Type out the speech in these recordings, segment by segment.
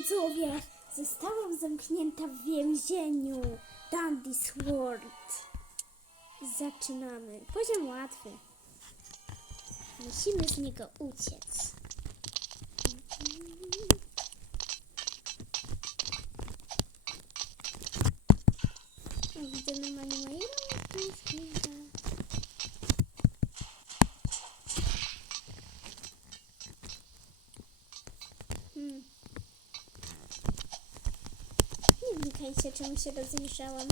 widzowie! Zostałam zamknięta w więzieniu Dandy Sword. Zaczynamy. Poziom łatwy. Musimy z niego uciec. Wnikajcie, czemu się rozejrzałam.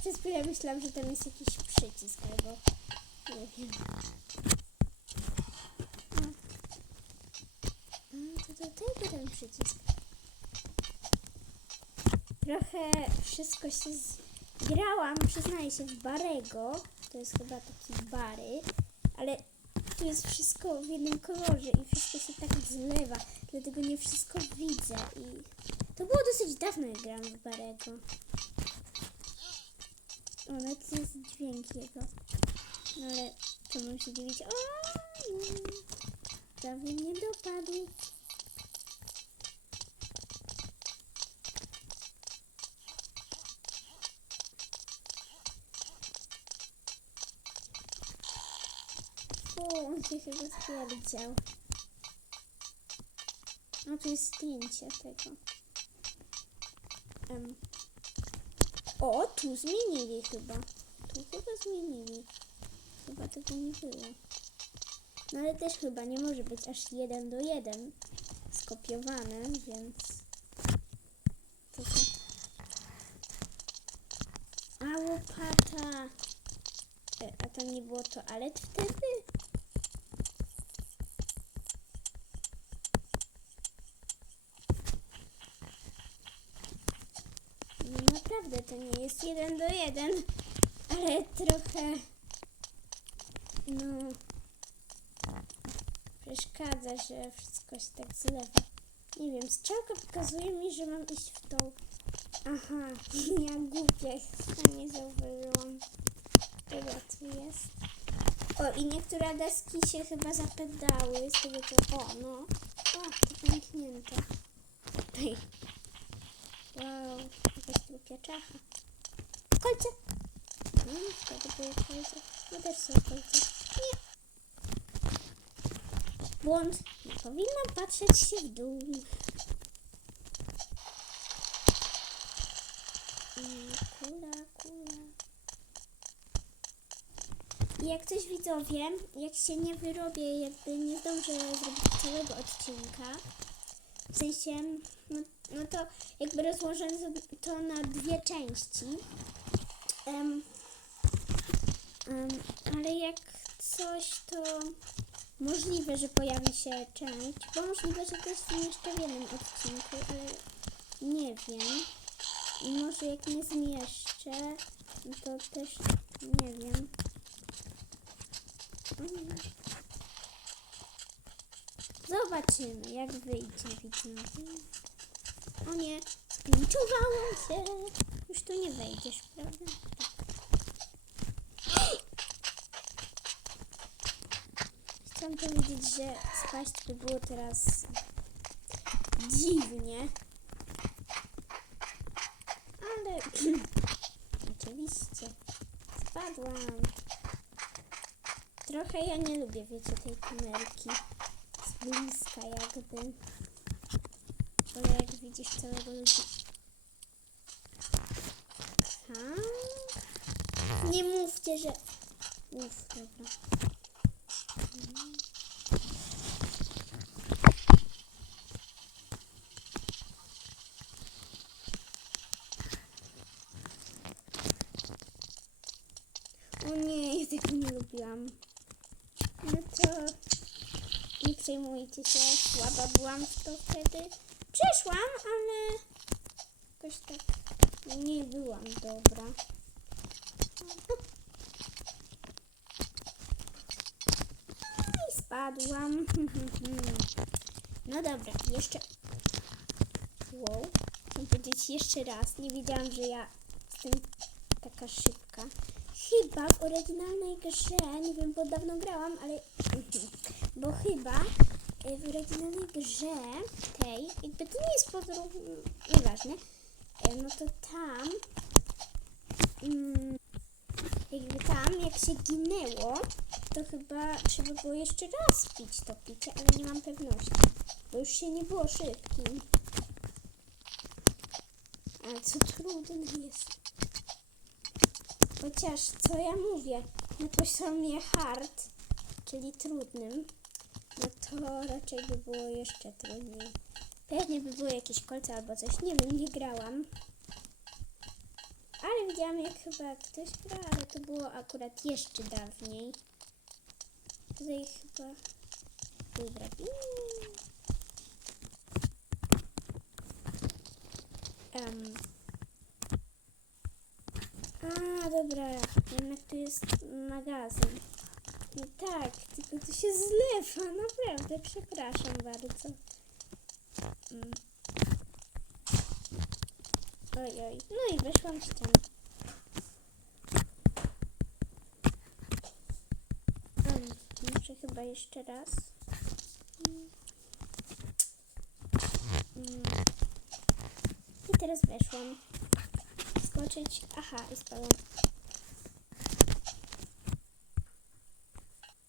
Przez chwilę myślałam, że tam jest jakiś przycisk albo nie wiem. To do tego ten przycisk. Trochę wszystko się zgrałam, przyznaję się, w Barego. To jest chyba taki Bary, ale tu jest wszystko w jednym kolorze i wszystko się tak zlewa, dlatego nie wszystko widzę i to było dosyć dawno jak grałam w Barego. O, nawet jest dźwięk jego. No ale to mam się dziwić. O, nie. Prawie mnie dopadł. O, on się chyba stwierdził. No tu jest zdjęcie tego. Em. O, tu zmienili chyba. Tu chyba zmienili. Chyba tego nie było. No ale też chyba nie może być aż jeden do jeden skopiowane, więc... To co? A łopata! E, a tam nie było toalet wtedy? No naprawdę to nie jest jeden do jeden, ale trochę no przeszkadza, że wszystko się tak zlewa. Nie wiem, strzałka pokazuje mi, że mam iść w tą. Aha, ja głupia, ja nie zauważyłam. Dobra, tu jest. O, i niektóre deski się chyba zapedały z tego co... O, no. O, to pęknięte. Wow, jakaś głupia czacha. Kolce! No, wtedy były kolce. No też są kolce. Nie. Błąd. Nie powinnam patrzeć się w dół. Kula, kula. I jak coś widzowie, jak się nie wyrobię, jakby nie zdążę zrobić całego odcinka, w sensie, no, no to jakby rozłożę to- na dwie części. Em, em, ale jak coś, to możliwe, że pojawi się część, bo możliwe, że to jest jeszcze w jednym odcinku, ale nie wiem. I może jak nie zmieszczę, no to też nie wiem. Mm. Zobaczymy, jak wyjdzie, widzowie. O nie, skliczowałam się. Już tu nie wejdziesz, prawda? Tak. Chciałam powiedzieć, że spaść by było teraz dziwnie. Ale oczywiście spadłam. Trochę ja nie lubię, wiecie, tej kamerki bliska jakby. Wolę jak widzisz całego ludzi. Tak. Nie mówcie, że... Uf, dobra. O nie, ja tego nie lubiłam. No to nie przejmujcie się, słaba byłam w to wtedy. Przeszłam, ale jakoś tak nie byłam dobra. No i spadłam. No dobra, jeszcze... Wow, chcę powiedzieć jeszcze raz. Nie wiedziałam, że ja jestem taka szybka. Chyba w oryginalnej grze, nie wiem, bo dawno grałam, ale... Bo chyba e, w oryginalnej grze tej, jakby to nie jest podróż, nieważne, e, no to tam, mm, jakby tam, jak się ginęło, to chyba trzeba było jeszcze raz pić to picie, ale nie mam pewności, bo już się nie było szybkim. Ale co trudne jest. Chociaż, co ja mówię, na poziomie hard, czyli trudnym, no to raczej by było jeszcze trudniej. Pewnie by było jakieś kolce albo coś, nie wiem, nie grałam. Ale widziałam jak chyba ktoś gra, ale to było akurat jeszcze dawniej. Tutaj chyba były drabiny. Em. A, dobra, jednak tu jest magazyn. No tak, tylko to się zlewa, naprawdę, przepraszam bardzo. Mm. Oj, oj, no i weszłam w ścianę. Um, muszę chyba jeszcze raz. Mm. Mm. I teraz weszłam. Skoczyć. Aha, i spadłam.